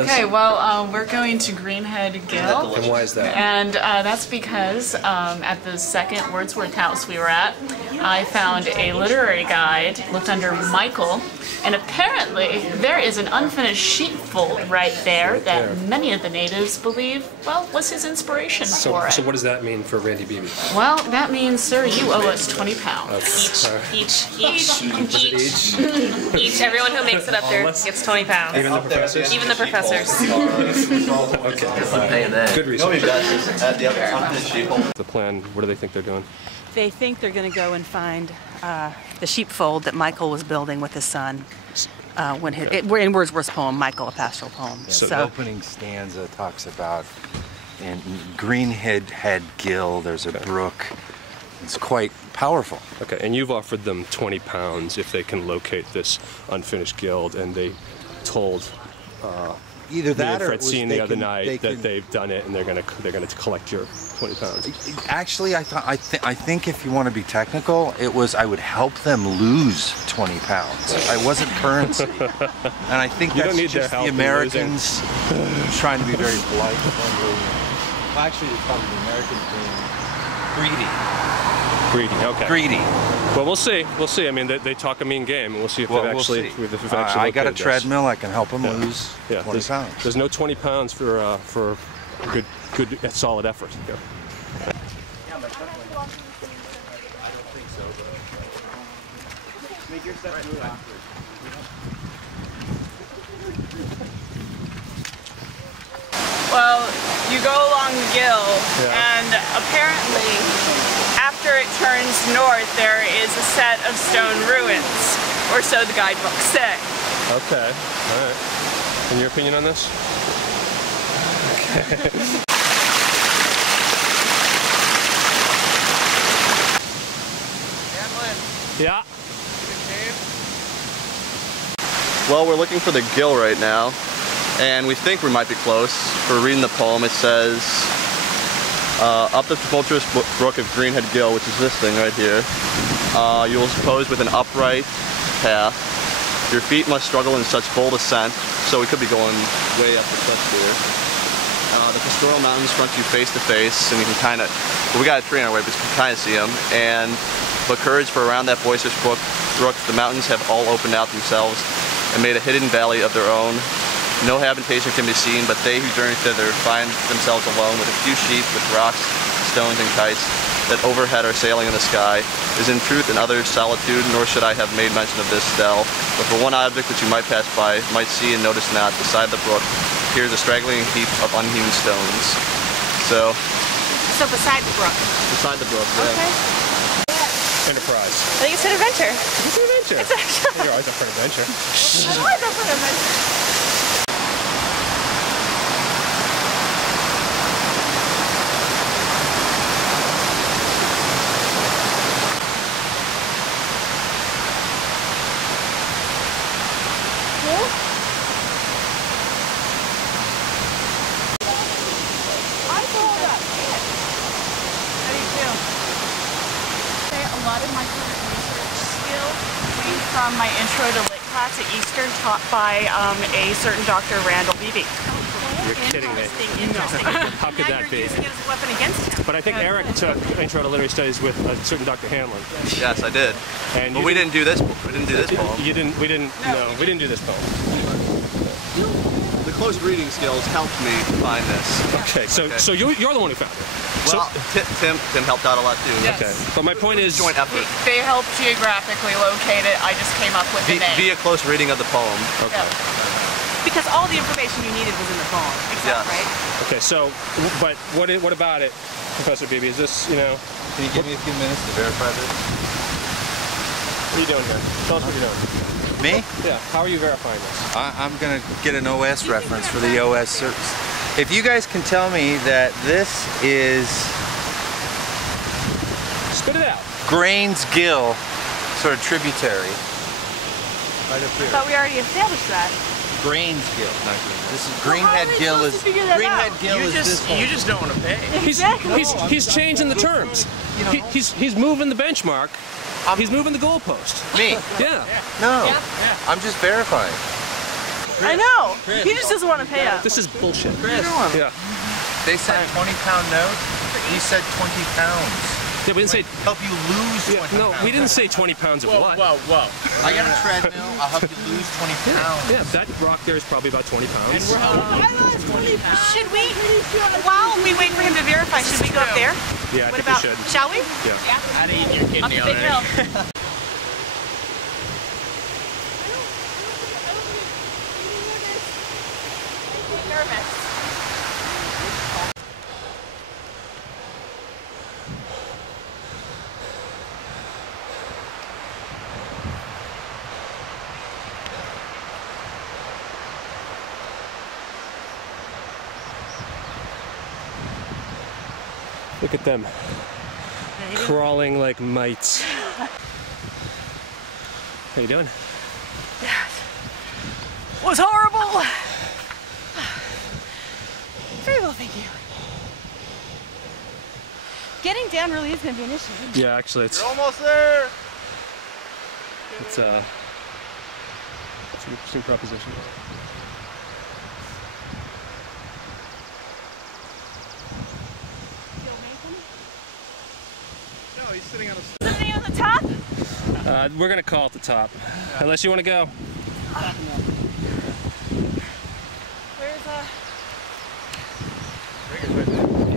Okay, well, we're going to Greenhead Gill. And why is that? And that's because at the second Wordsworth house we were at, I found a literary guide, looked under Michael, and apparently there is an unfinished sheepfold right there that many of the natives believe, well, was his inspiration for it. So what does that mean for Randy Beebe? Well, that means, sir, you owe us 20 pounds. Each. Everyone who makes it up there gets 20 pounds. Even the professors? Even the professors. Okay. Good reason. The plan, what do they think they're doing? They think they're going to go and find the sheepfold that Michael was building with his son. We're in Wordsworth's poem, Michael, a pastoral poem. So the opening stanza talks about in Greenhead Gill, there's a brook. It's quite powerful. Okay, and you've offered them 20 pounds if they can locate this unfinished guild, and they told either that or Francine the other night that they've done it and they're gonna collect your 20 pounds. Actually, I think if you want to be technical, it was I would help them lose 20 pounds. I wasn't currency, and I think that's just the Americans trying to be very polite. Well, actually, it's probably the Americans being greedy. Greedy, okay. Greedy. Well, we'll see. We'll see. I mean, they talk a mean game, and we'll see if they've actually. I got a treadmill. I can help them lose 20 pounds. There's no 20 pounds for good, solid effort here. Well, you go along the gill, and apparently, after it turns north, there is a set of stone ruins, or so the guidebooks say. Okay, all right. And your opinion on this? Okay. Yeah. Well, we're looking for the gill right now, and we think we might be close. For reading the poem, it says, up the tumultuous brook of Greenhead Gill, which is this thing right here, you will suppose with an upright path. Your feet must struggle in such bold ascent, so we could be going way up the cliff here. The pastoral mountains front you face to face, and you can kind of, well, we got a tree on our way, but you can kind of see them. But courage, for around that boisterous brook, the mountains have all opened out themselves and made a hidden valley of their own. No habitation can be seen, but they who journey thither find themselves alone with a few sheep, with rocks, stones, and kites that overhead are sailing in the sky. Is in truth and other solitude, nor should I have made mention of this dell. But for one object which you might pass by, might see and notice not, beside the brook, appears a straggling heap of unhewn stones. So beside the brook. Beside the brook, yeah. Okay. Enterprise. I think it's an adventure. It's an adventure. It's actually. You're always up for an adventure. I'm always up for an adventure. A lot of my current research skills came from my intro to lit class at Eastern taught by a certain Dr. Randall Beebe. You're kidding me. Interesting. How could that be? Using it as a weapon against him. But I think Eric took Intro to Literary Studies with a certain Dr. Hanlon. Yes, I did. And but we didn't do this. We didn't do this poem. We didn't do this poem. The close reading skills helped me to find this. Okay, so you're the one who found it. Well, Tim helped out a lot too. Yes. Okay, but my point is joint effort. They helped geographically locate it. I just came up with the name. Via close reading of the poem. Okay. Yeah. Because all the information you needed was in the poem. Exactly. Yeah. Right? Okay, so but what about it, Professor Beebe? Is this, you know? Can you give me a few minutes to verify this? What are you doing here? Tell us what you're doing. Me? Yeah. How are you verifying this? I'm going to get an OS reference for the OS search. If you guys can tell me that this is Spit it out. Grains Gill, sort of tributary. Right up I here. thought we already established that. Grains Gill, not Green. This is Greenhead Gill is Greenhead Gill is this one. You just don't want to pay. He's changing the terms. He's moving the benchmark. He's moving the goalpost. Me? Yeah. No. I'm just verifying. I know. He just doesn't want to pay up. This is bullshit. Yeah. They said 20-pound note. He said 20 pounds. Yeah, we didn't say. Help you lose 20 pounds. No, we didn't say 20 pounds of what. Whoa. I got a treadmill. I'll help you lose 20 pounds. Yeah, that rock there is probably about 20 pounds. Should we, while we wait for him to verify, should we go up there? Yeah, I What think about, we should. shall we? Yeah. I'd eat your Up kidney the big hill. Nervous. Look at them. Crawling like mites. How you doing? Was horrible. Very well, thank you. Getting down really is going to be an issue. Yeah, actually, it's. You're almost there. It's an interesting proposition. No, he's sitting on a. Something on the top? We're gonna call at the top, unless you want to go. Where's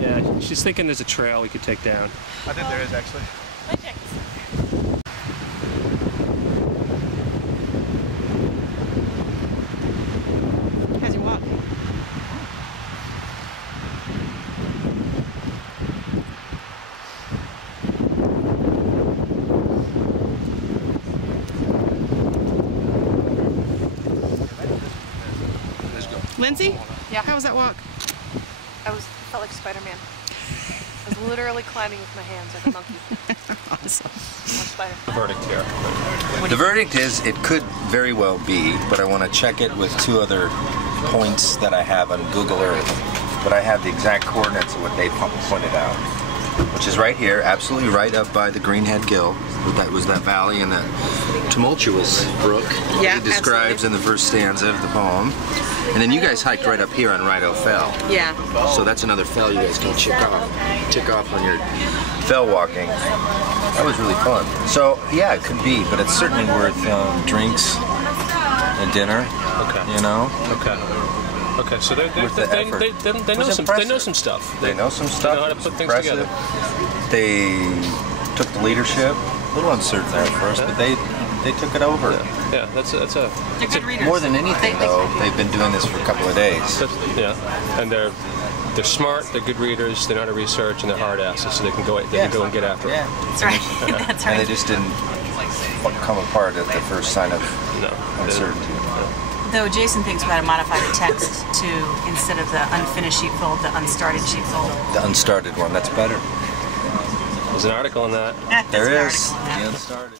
Yeah, she's thinking there's a trail we could take down. I think there is actually. my check? How's your walk? Lindsay? Yeah. How was that walk? Felt like Spider-Man. I was literally climbing with my hands like a monkey. Awesome. Or spider. Verdict here. The verdict is it could very well be, but I want to check it with two other points that I have on Google Earth. But I have the exact coordinates of what they pointed out, which is right here, absolutely right up by the Greenhead Gill. That was that valley and that tumultuous brook Yeah, he describes in the first stanza of the poem. And then you guys hiked right up here on Rideau Fell. Yeah. So that's another fell you guys can tick off when you're fell walking. That was really fun. So yeah, it could be, but it's certainly worth drinks and dinner. Okay. You know. Okay. Okay. So they know some stuff. They know some stuff. They know how to put things together. They took the leadership. A little uncertain there at first, but they took it over. Yeah, that's a They're good readers. More than anything, though, they've been doing this for a couple of days. yeah, and they're smart, they're good readers, they know how to research, and they're hard asses, so they can go and get after it. Yeah, That's right. That's and right. they just didn't come apart at the first sign of uncertainty. Though Jason thinks we ought to modify the text to, instead of the unfinished sheepfold, the unstarted sheepfold. The unstarted one, that's better. There's an article on that. There is. The unstarted.